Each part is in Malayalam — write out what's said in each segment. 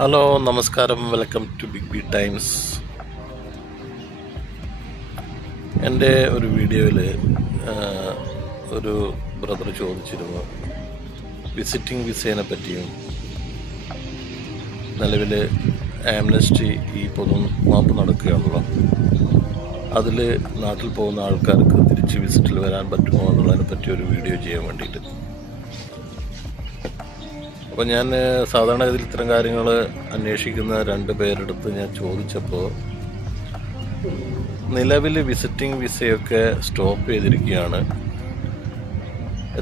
ഹലോ നമസ്കാരം. Welcome to Big B Times എന്റെ ഒരു വീഡിയോയിൽ ഒരു ബ്രദർ ചോദിച്ചിരുന്നു. വിസിറ്റിംഗ് വിസേനെ പറ്റിയും നിലവിൽ ആംനസ്റ്റി ഈ പൊതു മാപ്പ് നടക്കുകയാണല്ലോ അതിൽ നാട്ടിൽ പോകുന്ന ആൾക്കാർക്ക് തിരിച്ച് വിസിറ്റിൽ വരാൻ പറ്റുമോ എന്നുള്ളതിനെ പറ്റി ഒരു വീഡിയോ ചെയ്യാൻ വേണ്ടിയിട്ട്. അപ്പോൾ ഞാൻ സാധാരണ സാധാരണഗതിയിൽ ഇത്തരം കാര്യങ്ങൾ അന്വേഷിക്കുന്ന രണ്ട് പേരെടുത്ത് ഞാൻ ചോദിച്ചപ്പോൾ നിലവിൽ വിസിറ്റിംഗ് വിസയൊക്കെ സ്റ്റോപ്പ് ചെയ്തിരിക്കുകയാണ്.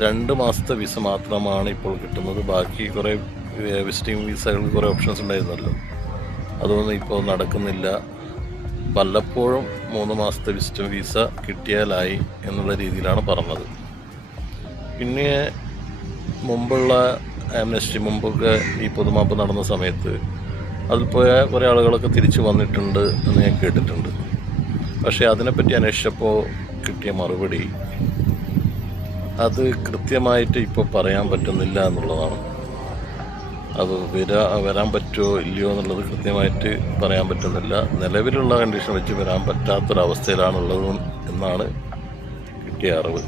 രണ്ട് മാസത്തെ വിസ മാത്രമാണ് ഇപ്പോൾ കിട്ടുന്നത്. ബാക്കി കുറേ വിസിറ്റിംഗ് വിസകൾക്ക് കുറേ ഓപ്ഷൻസ് ഉണ്ടായിരുന്നല്ലോ. അതൊന്നും ഇപ്പോൾ നടക്കുന്നില്ല. വല്ലപ്പോഴും മൂന്ന് മാസത്തെ വിസിറ്റിംഗ് വിസ കിട്ടിയാലായി എന്നുള്ള രീതിയിലാണ് പറഞ്ഞത്. പിന്നെ മുമ്പുള്ള ആംനസ്റ്റി മുമ്പൊക്കെ ഈ പൊതുമാപ്പ് നടന്ന സമയത്ത് അതിൽ പോയ കുറേ ആളുകളൊക്കെ തിരിച്ചു വന്നിട്ടുണ്ട് എന്ന് ഞാൻ കേട്ടിട്ടുണ്ട്. പക്ഷേ അതിനെപ്പറ്റി അന്വേഷിച്ചപ്പോൾ കിട്ടിയ മറുപടി അത് കൃത്യമായിട്ട് ഇപ്പോൾ പറയാൻ പറ്റുന്നില്ല എന്നുള്ളതാണ്. അത് വരാ വരാൻ പറ്റുമോ ഇല്ലയോ എന്നുള്ളത് കൃത്യമായിട്ട് പറയാൻ പറ്റുന്നില്ല. നിലവിലുള്ള കണ്ടീഷൻ വെച്ച് വരാൻ പറ്റാത്തൊരവസ്ഥയിലാണുള്ളത് എന്നാണ് കിട്ടിയ അറിവ്.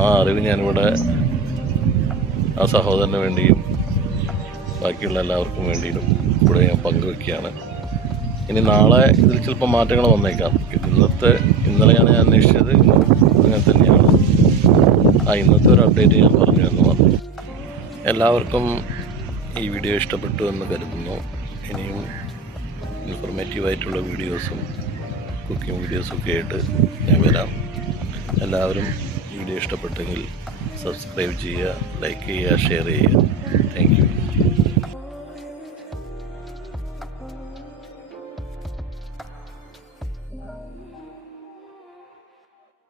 ആ അറിവ് ഞാനിവിടെ ആ സഹോദരന് വേണ്ടിയും ബാക്കിയുള്ള എല്ലാവർക്കും വേണ്ടിയും കൂടെ ഞാൻ പങ്കുവെക്കുകയാണ്. ഇനി നാളെ ഇതിൽ ചിലപ്പോൾ മാറ്റങ്ങൾ വന്നേക്കാം. ഇന്നത്തെ ഇന്നലെയാണ് ഞാൻ അന്വേഷിച്ചത് ഇന്നും അങ്ങനെ തന്നെയാണ്. ആ ഇന്നത്തെ ഒരു അപ്ഡേറ്റ് ഞാൻ പറഞ്ഞു എന്ന് പറഞ്ഞു എല്ലാവർക്കും ഈ വീഡിയോ ഇഷ്ടപ്പെട്ടു എന്ന് കരുതുന്നു. ഇനിയും ഇൻഫോർമേറ്റീവായിട്ടുള്ള വീഡിയോസും കുക്കിംഗ് വീഡിയോസും ഒക്കെ ആയിട്ട് ഞാൻ വരാം. എല്ലാവരും വീഡിയോ ഇഷ്ടപ്പെട്ടെങ്കിൽ സബ്സ്ക്രൈബ് ചെയ്യുക ലൈക്ക് ചെയ്യുക ഷെയർ ചെയ്യുക. താങ്ക്